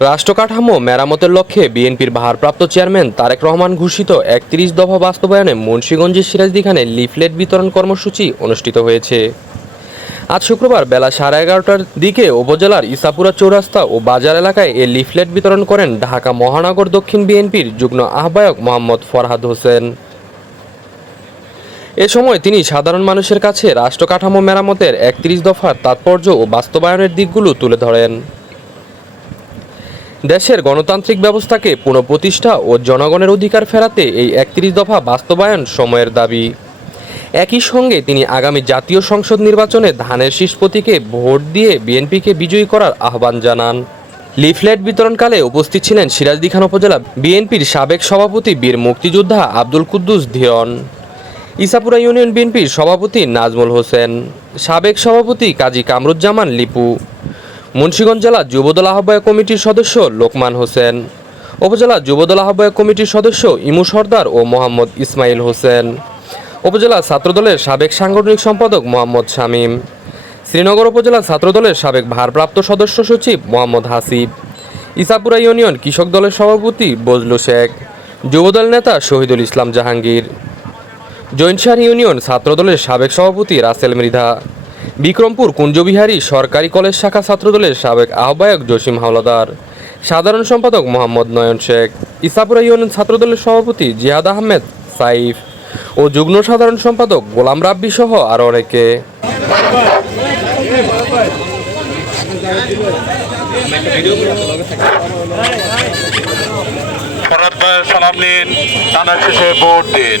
রাষ্ট্রকাঠামো মেরামতের লক্ষ্যে বিএনপির ভারপ্রাপ্ত চেয়ারম্যান তারেক রহমান ঘোষিত একত্রিশ দফা বাস্তবায়নে মুন্সীগঞ্জের সিরাজদিখানে লিফলেট বিতরণ কর্মসূচি অনুষ্ঠিত হয়েছে। আজ শুক্রবার বেলা সাড়ে এগারোটার দিকে উপজেলার ইসাপুরা চৌরাস্তা ও বাজার এলাকায় এ লিফলেট বিতরণ করেন ঢাকা মহানগর দক্ষিণ বিএনপির যুগ্ম আহ্বায়ক মোহাম্মদ ফরহাদ হোসেন। এ সময় তিনি সাধারণ মানুষের কাছে রাষ্ট্রকাঠামো মেরামতের একত্রিশ দফার তাৎপর্য ও বাস্তবায়নের দিকগুলো তুলে ধরেন। দেশের গণতান্ত্রিক ব্যবস্থাকে পুনঃপ্রতিষ্ঠা ও জনগণের অধিকার ফেরাতে এই একত্রিশ দফা বাস্তবায়ন সময়ের দাবি। একই সঙ্গে তিনি আগামী জাতীয় সংসদ নির্বাচনে ধানের শীষ প্রতীকে ভোট দিয়ে বিএনপিকে বিজয়ী করার আহ্বান জানান। লিফলেট বিতরণকালে উপস্থিত ছিলেন সিরাজদিখান উপজেলা বিএনপির সাবেক সভাপতি বীর মুক্তিযোদ্ধা আব্দুল কুদ্দুস ধীরন, ইসাপুরা ইউনিয়ন বিএনপির সভাপতি নাজমুল হোসেন, সাবেক সভাপতি কাজী কামরুজ্জামান লিপু মুন্সিগঞ্জ জেলা যুবদল আহ্বায়ক কমিটির সদস্য লোকমান হোসেন। উপজেলা যুবদল আহ্বায়ক কমিটির সদস্য ইমু সর্দার ও মোহাম্মদ ইসমাইল হোসেন। উপজেলা ছাত্রদলের সাবেক সাংগঠনিক সম্পাদক মোহাম্মদ শামীম। শ্রীনগর উপজেলা ছাত্রদলের সাবেক ভারপ্রাপ্ত সদস্য সচিব মোহাম্মদ হাসিব। ইসাপুরা ইউনিয়ন কৃষক দলের সভাপতি বজলু শেখ। যুবদল নেতা শহীদুল ইসলাম জাহাঙ্গীর। জৈনসার ইউনিয়ন ছাত্রদলের সাবেক সভাপতি রাসেল মৃধা। বিক্রমপুর কুঞ্জবিহারী সরকারি কলেজ শাখা ছাত্রদলের সাবেক আহ্বায়ক জসিম হাওলাদার। সাধারণ সম্পাদক মোহাম্মদ নয়ন শেখ, ইসাপুরা ইউনিয়ন ছাত্রদলের সভাপতি জিহাদ আহমেদ, সাইফ ও যুগ্ম সাধারণ সম্পাদক গোলাম রাব্বি সহ আরও অনেকে। সালাম নিন দিন।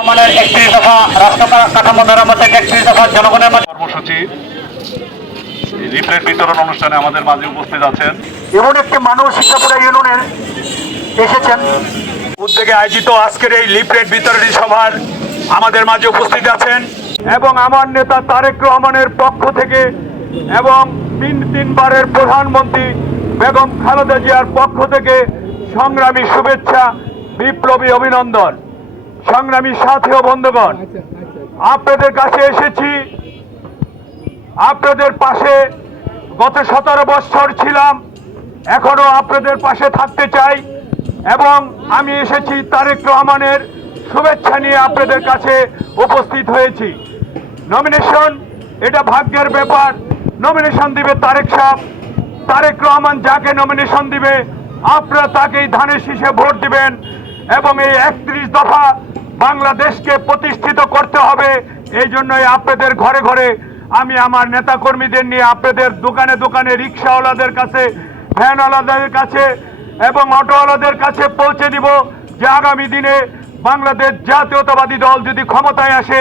আমাদের একত্রিশ দফা রাষ্ট্র কাঠামো মেরামতের একত্রিশ দফা জনগণের মাঝে কর্মসূচি বিতরণ অনুষ্ঠানে আমাদের মাঝে উপস্থিত আছেন। এমন একটি মানুষ শিক্ষাপুরা ইউনিয়নের এসেছেন। উদ্যোগে আয়োজিত আজকের এই লিফলেট বিতরণী সভার আমাদের মাঝে উপস্থিত আছেন এবং আমার নেতা তারেক রহমানের পক্ষ থেকে এবং তিন তিনবারের প্রধানমন্ত্রী বেগম খালেদা জিয়ার পক্ষ থেকে সংগ্রামী শুভেচ্ছা, বিপ্লবী অভিনন্দন। সংগ্রামী সাথী ও বন্ধুগণ, আপনাদের কাছে এসেছি। আপনাদের পাশে গত সতেরো বছর ছিলাম, এখনও আপনাদের পাশে থাকতে চাই এবং আমি এসেছি তারেক রহমানের শুভেচ্ছা নিয়ে আপনাদের কাছে উপস্থিত হয়েছি। নমিনেশন এটা ভাগ্যের ব্যাপার। নমিনেশন দিবে তারেক সাহেব তারেক রহমান যাকে নমিনেশন দিবে, আপনারা তাকেই ধানের শীষে ভোট দিবেন এবং এই একত্রিশ দফা বাংলাদেশকে প্রতিষ্ঠিত করতে হবে। এই জন্যই আপনাদের ঘরে ঘরে আমি আমার নেতা কর্মীদের নিয়ে আপনাদের দোকানে দোকানে রিক্সাওয়ালাদের কাছে, ভ্যানওয়ালাদের কাছে এবং অটোওয়ালাদের কাছে পৌঁছে দিব যে আগামী দিনে বাংলাদেশ জাতীয়তাবাদী দল যদি ক্ষমতায় আসে,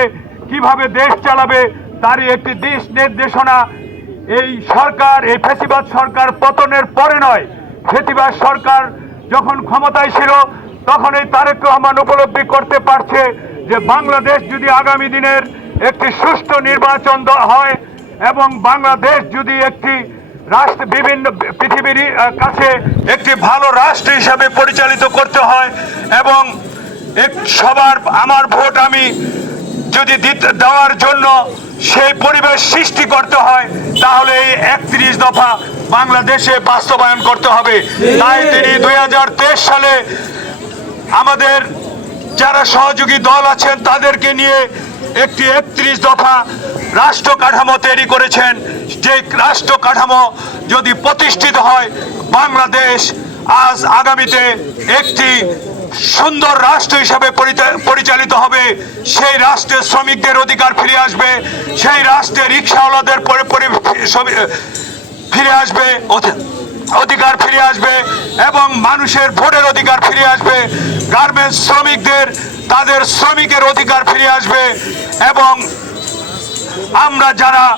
কীভাবে দেশ চালাবে, তারই একটি দিশ নির্দেশনা এই সরকার, এই ফেসিবাদ সরকার পতনের পরে নয়। ফেসিবাদ সরকার যখন ক্ষমতায় ছিল, তখন এই তারেক রহমান উপলব্ধি করতে পারছে যে বাংলাদেশ যদি আগামী দিনের একটি সুষ্ঠু নির্বাচন হয় এবং বাংলাদেশ যদি একটি রাষ্ট্র, বিভিন্ন পৃথিবীর কাছে একটি ভালো রাষ্ট্র হিসাবে পরিচালিত করতে হয় এবং এক সবার, আমার ভোট আমি যদি দেওয়ার জন্য সেই পরিবেশ সৃষ্টি করতে হয়, তাহলে এই একত্রিশ দফা বাংলাদেশে বাস্তবায়ন করতে হবে। তাই তিনি দুই সালে আমাদের যারা সহযোগী দল আছেন, তাদেরকে নিয়ে একটি একত্রিশ দফা রাষ্ট্র কাঠামো তৈরি করেছেন। যে রাষ্ট্র কাঠামো যদি প্রতিষ্ঠিত হয়, বাংলাদেশ আজ আগামীতে একটি সুন্দর রাষ্ট্র হিসাবে পরিচা- পরিচালিত হবে। সেই রাষ্ট্রে শ্রমিকদের অধিকার ফিরে আসবে। সেই রাষ্ট্রে রিক্সাওয়ালাদের ফিরে আসবে, অধি- অধিকার ফিরে আসবে এবং মানুষের ভোটের অধিকার ফিরে আসবে। গার্মেন্টস শ্রমিকদের, তাদের শ্রমিকের অধিকার ফিরে আসবে এবং আমরা যারা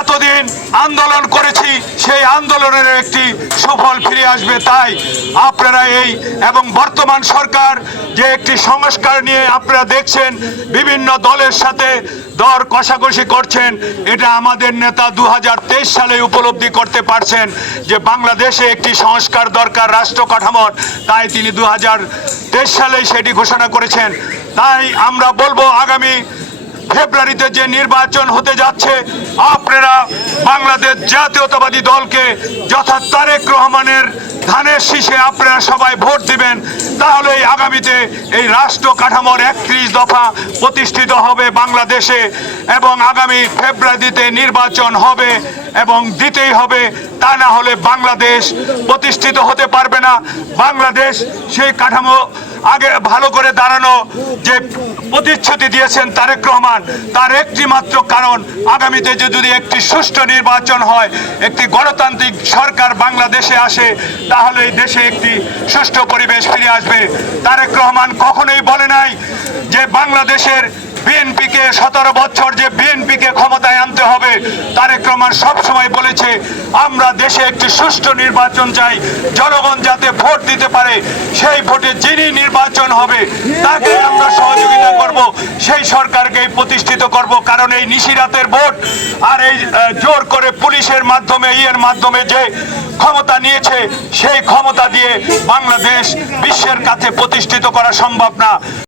এতদিন আন্দোলন করেছি, সেই আন্দোলনের একটি সুফল ফিরে আসবে। তাই আপনারা এই এবং বর্তমান সরকার যে একটি সংস্কার নিয়ে আপনারা দেখছেন, বিভিন্ন দলের সাথে দর কষাকষি করছেন, এটা আমাদের নেতা দু হাজার তেইশ সালে উপলব্ধি করতে পারছেন যে বাংলাদেশে একটি সংস্কার দরকার রাষ্ট্র কাঠামোর। তাই তিনি দু হাজার তেইশ সালে সেটি ঘোষণা করেছেন। তাই আমরা বলব আগামী ফেব্রুয়ারিতে যে নির্বাচন হতে যাচ্ছে, আপনারা বাংলাদেশ জাতীয়তাবাদী দলকে যথা তারেক রহমানের ধানের শীষে আপনারা সবাই ভোট দিবেন। তাহলেই আগামীতে এই রাষ্ট্র কাঠামোর একত্রিশ দফা প্রতিষ্ঠিত হবে বাংলাদেশে এবং আগামী ফেব্রুয়ারিতে নির্বাচন হবে এবং দিতেই হবে। তা না হলে বাংলাদেশ প্রতিষ্ঠিত হতে পারবে না। বাংলাদেশ সেই কাঠামো আগে ভালো করে দাঁড়ানো যে প্রতিশ্রুতি দিয়েছেন তারেক রহমান, তার একটি মাত্র কারণ আগামীতে যে যদি একটি সুষ্ঠু নির্বাচন হয়, একটি গণতান্ত্রিক সরকার বাংলাদেশে আসে, তাহলে এই দেশে একটি সুষ্ঠু পরিবেশ ফিরে আসবে। তারেক রহমান কখনোই বলে নাই যে বাংলাদেশের বিএনপিকে সতেরো বছর যে বিএনপিকে ক্ষমতায় তারেক রহমান সবসময় বলেছে, আমরা দেশে একটি সুষ্ঠু নির্বাচন চাই। জনগণ যাতে ভোট দিতে পারে, সেই ভোটে যিনি নির্বাচন হবে, তাকে আমরা সহযোগিতা করব। সেই সরকারকে প্রতিষ্ঠিত করব। কারণ এই নিশিরাতের ভোট আর এই জোর করে পুলিশের মাধ্যমে, ইয়ের মাধ্যমে যে ক্ষমতা নিয়েছে, সেই ক্ষমতা দিয়ে বাংলাদেশ বিশ্বের কাছে প্রতিষ্ঠিত করা সম্ভব না।